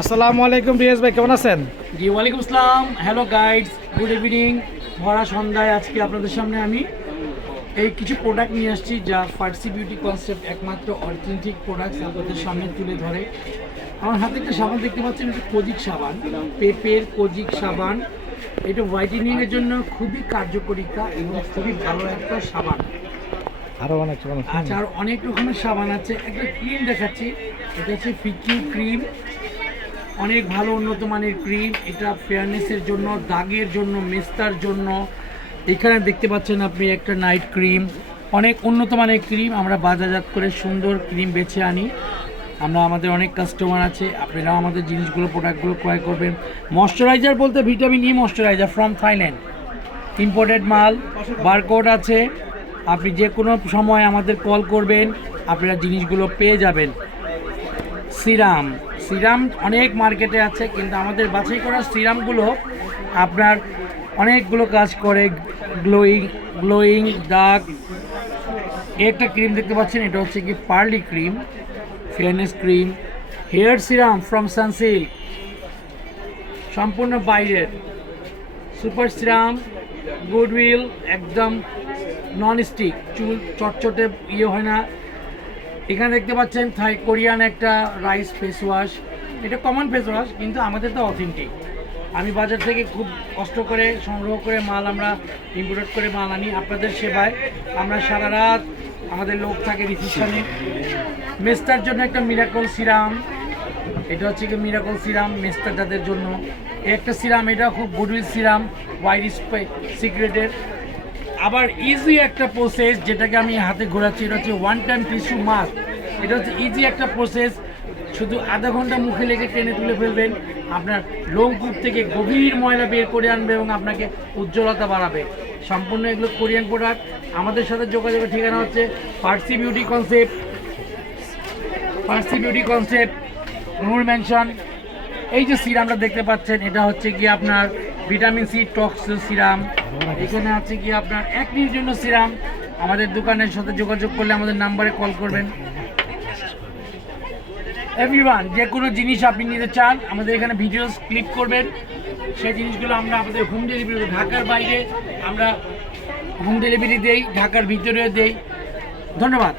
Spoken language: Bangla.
আসসালামু আলাইকুম রিয়াজ ভাই কেমন আছেন? জি ওয়ালাইকুম আসসালাম। হ্যালো গাইডস গুড ইভিনিং ভরা সন্ধ্যায় আজকে আপনাদের সামনে আমি এই কিছু প্রোডাক্ট নিয়ে আসছি যা ফার্সি বিউটি কনসেপ্ট একমাত্র অথেন্টিক প্রোডাক্টস আপনাদের সামনে তুলে ধরে। আমার হাতে একটা সাবান দেখতে পাচ্ছেন এটা কোজিক সাবান পেপের কোজিক সাবান। এটা হোয়াইটেনিংয়ের জন্য খুবই কার্যকরিতা এবং খুবই ভালো একটা সাবান। আরও অনেক অনেক আচ্ছা আর অনেক রকমের সাবান আছে। একটা ক্রিম দেখাচ্ছি। এটা হচ্ছে ফিকি ক্রিম অনেক ভালো উন্নত মানের ক্রিম। এটা ফেয়ারনেসের জন্য, দাগের জন্য, মেস্তার জন্য। এখানে দেখতে পাচ্ছেন আপনি একটা নাইট ক্রিম অনেক উন্নত মানের ক্রিম আমরা বাজারজাত করে সুন্দর ক্রিম বেছে আনি। আমরা আমাদের অনেক কাস্টমার আছে, আপনারাও আমাদের জিনিসগুলো প্রোডাক্টগুলো ক্রয় করবেন। ময়শ্চারাইজার বলতে vitamin E moisturiser from Thailand imported মাল বারকোড আছে। আপনি যে কোনো সময় আমাদের কল করবেন, আপনারা জিনিসগুলো পেয়ে যাবেন। সিরাম সিরাম অনেক মার্কেটে আছে, কিন্তু আমাদের বাছাই করা সিরামগুলো আপনার অনেকগুলো কাজ করে গ্লোয়িং গ্লোয়িং দাগ একটা ক্রিম দেখতে পাচ্ছেন, এটা হচ্ছে কি Pearly cream fairness cream hair serum from Sunsilk সম্পূর্ণ বাইরের সুপার সিরাম গুডউইল একদম নন স্টিক চুল চটচটে ইয়ে হয় না এখানে দেখতে পাচ্ছেন থাই কোরিয়ান একটা রাইস ফেস ওয়াশ এটা কমন ফেস ওয়াশ কিন্তু আমাদের তো অথেন্টিক আমি বাজার থেকে খুব কষ্ট করে সংগ্রহ করে মাল আমরা ইম্পোর্ট করে মাল আনি আপনাদের সেবায়। আমরা সারা রাত আমাদের লোক থাকে রিসিপশনে মেস্তার জন্য একটা মিরাকল সিরাম এটা হচ্ছে কি মিরাকল সিরাম মেস্তার যাদের জন্য। একটা সিরাম এটা খুব গুডউইল সিরাম হোয়াইট সিক্রেটের আবার ইজি একটা প্রসেস যেটাকে আমি হাতে ঘোরাচ্ছি, এটা হচ্ছে ওয়ান টাইম টিস্যু মাস্ক এটা হচ্ছে ইজি একটা প্রসেস শুধু আধা ঘণ্টা মুখে লেগে টেনে তুলে ফেলবেন। আপনার লোমকূপ থেকে গভীর ময়লা বের করে আনবে এবং আপনাকে উজ্জ্বলতা বাড়াবে। সম্পূর্ণ এগুলো কোরিয়ান প্রোডাক্ট আমাদের সাথে যোগাযোগের ঠিকানা হচ্ছে Farsi beauty concept Farsi beauty concept Noor mansion এই যে সিরামটা দেখতে পাচ্ছেন, এটা হচ্ছে কি আপনার ভিটামিন সি টক্স সিরাম। এখানে আছে কি আপনার একনির জন্য সিরাম। আমাদের দোকানের সাথে যোগাযোগ করলে আমাদের নাম্বারে কল করবেন। এভরিওয়ান যে কোনো জিনিস আপনি নিতে চান, আমাদের এখানে ভিডিওস ক্লিক করবেন। সেই জিনিসগুলো আমরা আমাদের হোম ডেলিভারি ঢাকার বাইরে আমরা হোম ডেলিভারি দেই, ঢাকার ভিতরেও দেই। ধন্যবাদ।